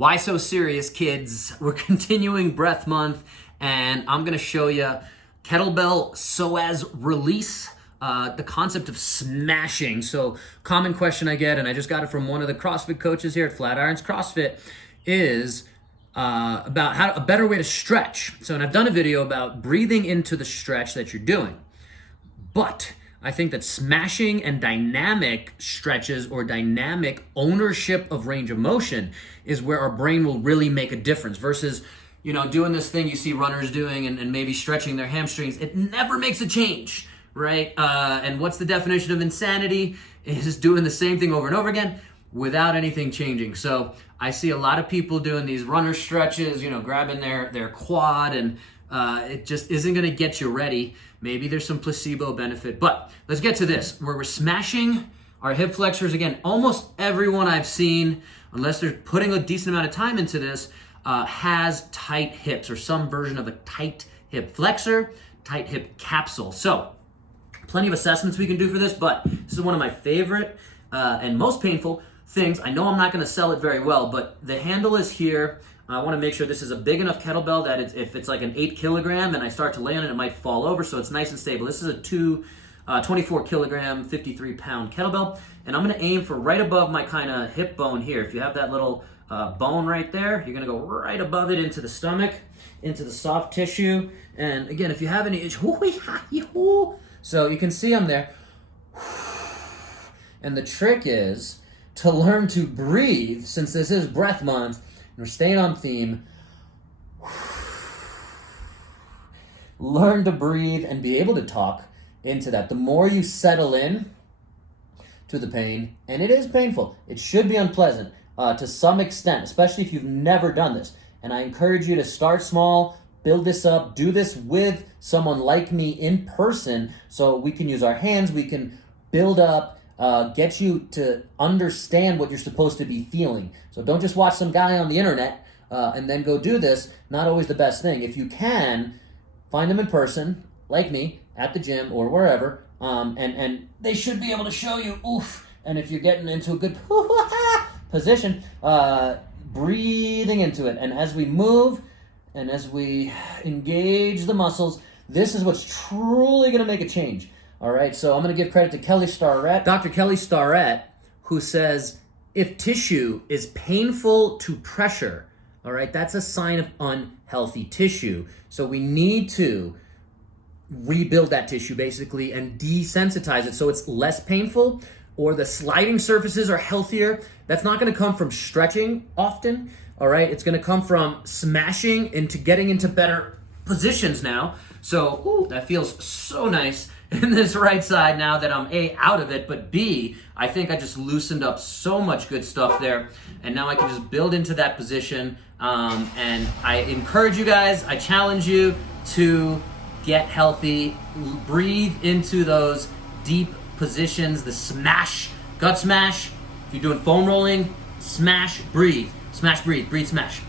Why so serious, kids? We're continuing breath month, and I'm gonna show you kettlebell psoas release, the concept of smashing. So common question I get, and I just got it from one of the CrossFit coaches here at Flatirons CrossFit, is about how a better way to stretch. So, and I've done a video about breathing into the stretch that you're doing, but I think that smashing and dynamic stretches or dynamic ownership of range of motion is where our brain will really make a difference versus, doing this thing you see runners doing and maybe stretching their hamstrings. It never makes a change, right? And what's the definition of insanity? Is doing the same thing over and over again without anything changing. So I see a lot of people doing these runner stretches, grabbing their quad, and it just isn't gonna get you ready. Maybe there's some placebo benefit, but let's get to this, where we're smashing our hip flexors. Again, almost everyone I've seen, unless they're putting a decent amount of time into this, has tight hips or some version of a tight hip flexor, tight hip capsule. So plenty of assessments we can do for this, but this is one of my favorite and most painful things. I know I'm not gonna sell it very well, but the handle is here. I want to make sure this is a big enough kettlebell that if it's like an 8 kilogram and I start to lay on it, it might fall over, so it's nice and stable. This is a 24 kilogram, 53 pound kettlebell, and I'm going to aim for right above my kind of hip bone here. If you have that little bone right there, you're going to go right above it into the stomach, into the soft tissue, and again, if you have any itch, so you can see I'm there. And the trick is to learn to breathe, since this is breath month. We're staying on theme. Learn to breathe and be able to talk into that. The more you settle in to the pain, and it is painful, it should be unpleasant to some extent, especially if you've never done this. And I encourage you to start small, build this up, do this with someone like me in person, so we can use our hands, we can build up, get you to understand what you're supposed to be feeling. So don't just watch some guy on the internet and then go do this. Not always the best thing. If you can, find them in person, like me, at the gym or wherever, and they should be able to show you, oof. And if you're getting into a good position, breathing into it. And as we move and as we engage the muscles, this is what's truly going to make a change. All right, so I'm going to give credit to Kelly Starrett, Dr. Kelly Starrett, who says, if tissue is painful to pressure, all right, that's a sign of unhealthy tissue. So we need to rebuild that tissue, basically, and desensitize it so it's less painful, or the sliding surfaces are healthier. That's not going to come from stretching often, all right? It's going to come from smashing into getting into better positions now. So, that feels so nice in this right side now that I'm A, out of it, but B, I think I just loosened up so much good stuff there, and now I can just build into that position. And I encourage you guys, I challenge you to get healthy, breathe into those deep positions, the smash, gut smash. If you're doing foam rolling, smash, breathe, breathe, smash.